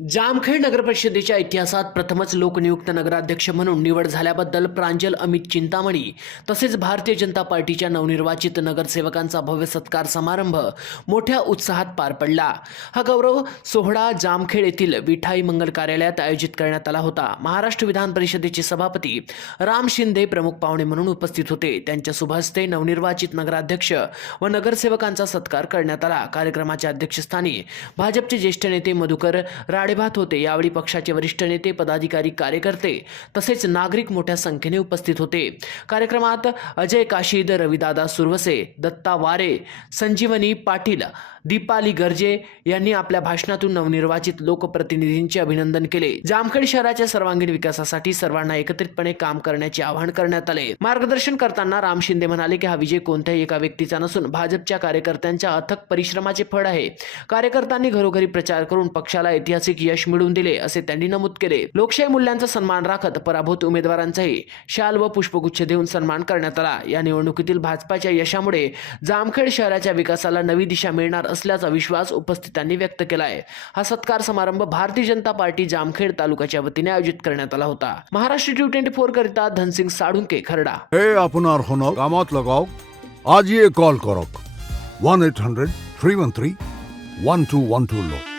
जामखेड नगर परिषदेच्या इतिहासात प्रथमच लोकनियुक्त नगराध्यक्ष म्हणून निवड झाल्याबद्दल प्रांजल अमित चिंतामणी तसेच भारतीय जनता पार्टीच्या नवनिर्वाचित नगरसेवकांचा भव्य सत्कार समारंभ मोठ्या उत्साहात पार पडला. हा गौरव सोहळा जामखेड येथील विठाई मंगल कार्यालयात आयोजित करण्यात आला होता. महाराष्ट्र विधान परिषदेचे सभापती राम शिंदे प्रमुख पाहुणे म्हणून उपस्थित होते. त्यांच्या शुभ नवनिर्वाचित नगराध्यक्ष व नगरसेवकांचा सत्कार करण्यात आला. कार्यक्रमाच्या अध्यक्षस्थानी भाजपचे ज्येष्ठ नेते मधुकर राडेभात होते. यावेळी पक्षाचे वरिष्ठ नेते पदाधिकारी कार्यकर्ते तसेच नागरिक मोठ्या संख्येने उपस्थित होते. कार्यक्रमात अजय काशीद रविदादा सुरवसे दत्ता वारे संजीवनी पाटील दीपाली गर्जे यांनी आपल्या भाषणातून नवनिर्वाचित लोकप्रतिनिधींचे अभिनंदन केले. जामखेड शहराच्या सर्वांगीण विकासासाठी सर्वांना एकत्रितपणे काम करण्याचे आवाहन करण्यात आले. मार्गदर्शन करताना राम शिंदे म्हणाले की हा विजय कोणत्याही एका व्यक्तीचा नसून भाजपच्या कार्यकर्त्यांच्या अथक परिश्रमाचे फळ आहे. कार्यकर्त्यांनी घरोघरी प्रचार करून पक्षाला ऐतिहासिक ऐतिहासिक यश मिळवून दिले असे त्यांनी नमूद केले. लोकशाही मूल्यांचा सन्मान राखत पराभूत उमेदवारांचाही शाल व पुष्पगुच्छ देऊन सन्मान करण्यात आला. या निवडणुकीतील भाजपाच्या यशामुळे जामखेड शहराच्या विकासाला नवी दिशा मिळणार असल्याचा विश्वास उपस्थितांनी व्यक्त केला आहे हा सत्कार समारंभ भारतीय जनता पार्टी जामखेड तालुक्याच्या वतीने आयोजित करण्यात आला होता. महाराष्ट्र टू ट्वेंटी फोर करिता धनसिंग साडुंके खरडा. हे आपणार होणार कामात लगाव. आज ये कॉल करो. One eight hundred three one three one two one two low.